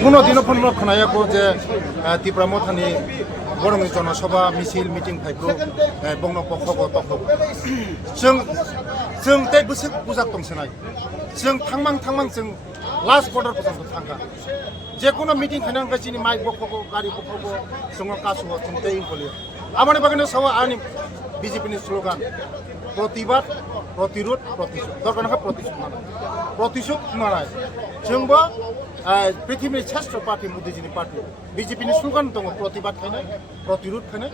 কোনোদিনও ফোন खोनायाखौ যে ত্রিপুরা মথানি বরং জনসভা মিছিল মিটিং फाइखौ बंनो पक्षखौ तखौ जों ते बुसुक बुजाक दंसोनाय जों थांमां जों लास्ट बर्डार पर्यन्त थांगा जेकुनो मिटिं खानांगासिनो माइक बखखौ गारि बखखौ जोङो कासुवा जों ते इंखलियो आमानि बागैनो सावा आनि बिजेपिनि स्लोगान प्रतिबाद प्रतिरोध प्रतिशोध दरकार नाखा प्रतिशोध नानाय जोंबो पृथ्वीनि श्रेष्ठ पार्टी मोदीजीनि पार्टी बिजेपिनि स्लोगान दङ प्रतिबाद खायनाय प्रतिरोध खायनाय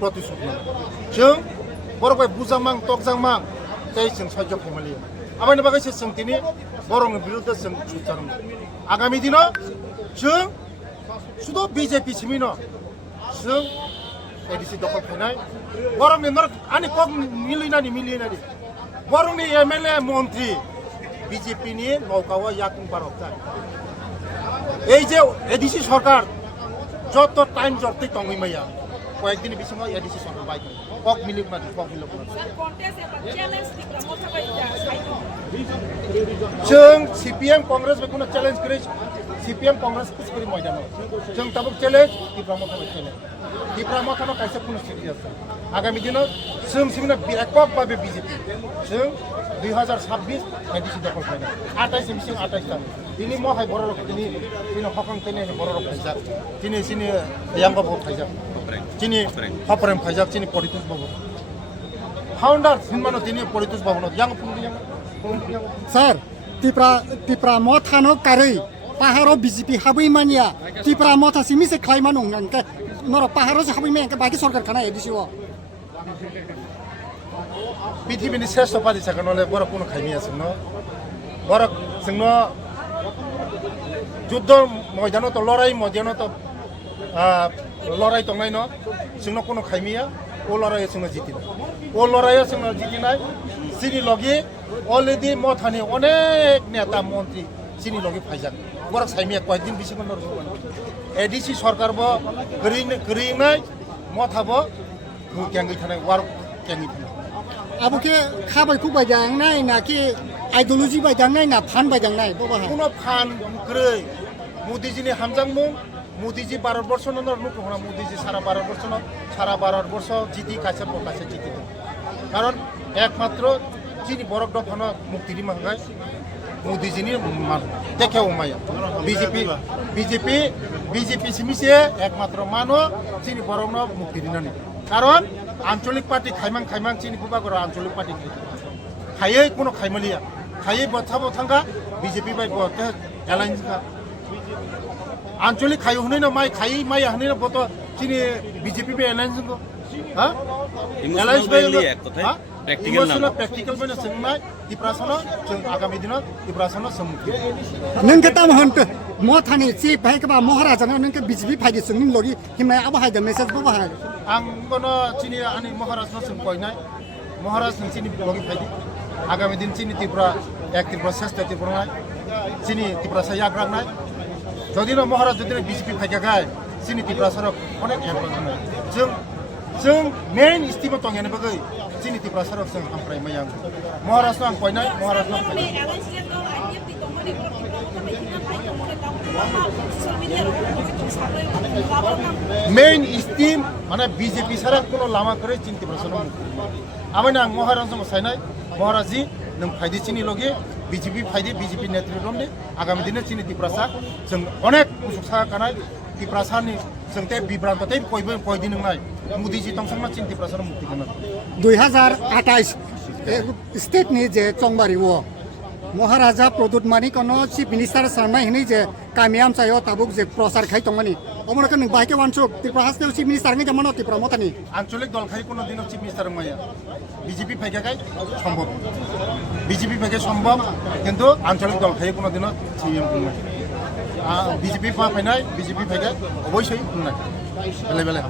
प्रतिशोध नानाय जों बरबाय बुजामां तकजांमां तै जों सह्य खायमालियो आमानि बागैसो जों दिनै बरंनि बिरुद्ध जों सुचारम आगामी दिनाव जों शुद्ध बिजेपि सिमिनो जों एडिसि दखल खायनाय बरंनि आनि कम मिलिनानि बरंनि एमएलए मन्त्री बिजेपिनि नौकावा याकुं भारत जाय এই যে এডিসি সরকার যত টাইম জর্তি টঙ্গি মাইয়া কয়েকদিন বিসঙ্গ এডিসি সরকার বাইক কক মিলিক না কক মিলিক जों सीपीएम कांग्रेस बेखौनो चैलेंज करे सीपीएम कांग्रेस किसकरी मैदान जों Tabuk challenge Tipra मथानो challenge Tipra मथानो कायसा कुनो स्थिति আছে आगामी दिनाव जों सिमना बिराकक बाबे बीजेपी जों 2026 एडिसि दखल खायना 28 मिसिं 28 ता दिनै महाय बर' रख दिनै हकं तेने बर' रख फायजाक दिनै सिनि यांगा बर फायजाक दिनै हपरेम फायजाक दिनै परितोष बाबु फाउंडर सिनमानो दिनै Paritosh बाबुनो yang Sir, tipra mothano kari paharo BJP habi mania tipra motha simi se khai manung nan ke noro paharo se habi men ke baki sarkar khana edisiwo पृथ्वीनि श्रेष्ठ पार्टी साकनले बर कुनो खाइमी आछनो बर जोंनो युद्ध मैदान त लड़ाई मैदान त लड़ाई तंगनाय न जोंनो कुनो खाइमिया ओ लड़ाई जोंनो जितिना ओ लड़ाई जोंनो जितिनाय सिनि लगी अलरेडी मथानि अनेक नेता मन्त्री सिनि लगी फाइजाक बर साइमिया कयदिन बिसिमन एडिसि सरकारबो गरिंनाय मथाबो ग्यांगै थानाय वार ग्यांगै थानाय abuke khabai ku baidang nai na ki ideology baidang nai na phan baidang nai bo baha কোনো ফান গ্রৈ মোদিজিনি হামজাংমু মোদিজি ভারতবর্ষ নর নুকহনা মোদিজি সারা ভারতবর্ষ জিতি কাছে প্রকাশে জিতি কারণ একমাত্র যিনি বরক দফানো মুক্তিনি মাঙ্গাই মোদিজিনি দেখেও মায়া বিজেপি সিমিছে একমাত্র মানো যিনি বরক মুক্তিনি নানি কারণ আঞ্চলিক পার্টি খাইমাং চিনি বুবাগর আঞ্চলিক পার্টি খাইয়ে কোনো খাইমালিয়া খাইয়ে বথাবো থাঙ্গা বিজেপি বাই বতে এলাইন্স খা আঞ্চলিক খাই হনে না মাই হনে না বত চিনি বিজেপি বে এলাইন্স গো হ্যাঁ এলাইন্স বাই এক কথা প্র্যাকটিক্যাল বাই সংমাই টিপ্রাসনা जों आगामी दिनाव टिप्रासना सम्मुखी नोंके ताम हन्त मोथानि ची भाइकबा महाराजानो नोंके बीजेपी फाइदि सुंनि लगी हिमनाय आबाहायदा मेसेज बो बाहाय आं गनो चिनि आनि महाराजनो जों कयनाय महाराज चिनि लगी फाइदि आगामी दिन चिनि टिप्रा एक टिप्रा श्रेष्ठ टिप्रा चिनि टिप्रा सायाग्रांनाय যদি না महाराज যদি बीजेपी फाइगागाय चिनि टिप्रासना अनेक एडभान्स जों मेन स्टिमा तंगेने बगै चिनि टिप्रासना जों आमफ्राय मायां महाराजनो आं कयनाय महाराजनो मेन स्टीम माने बीजेपी सारा कोनो लामा करे चिन्ति प्रश्न आमाने आं महाराजनो सायनाय महाराजजी नों फायदि चिनि लगे बीजेपी नेतृत्वनि आगामी दिने चिनि टिप्रासा जों अनेक उसुकसा कानाय टिप्रासानि जों ते बिब्रांत ते कयदि नंनाय मोदीजी तंसंना चिनि टिप्रासानो मुक्ति गोनां 2028 स्टेट नि जे चंबारी वो महाराजा प्रदुत मानि कोनो चीफ मिनिस्टार सारनाय हिनि जे कामियाम चायो ताबुक जे प्रचार खाइ तंमानि अमरक नों बाइके वानसुक त्रिपुरा हास्टेल चीफ मिनिस्टार नि जमानो त्रिपुरा मतानि आंचलिक दल खाइ कोनो दिन चीफ मिनिस्टार माया बीजेपी फाइगागाय सम्भव बीजेपी फाइगे सम्भव किन्तु आंचलिक दल खाइ कोनो दिन सीएम बुंनाय बीजेपी फाइनाय बीजेपी फाइगाय अबयसै बुंनाय बेले बेले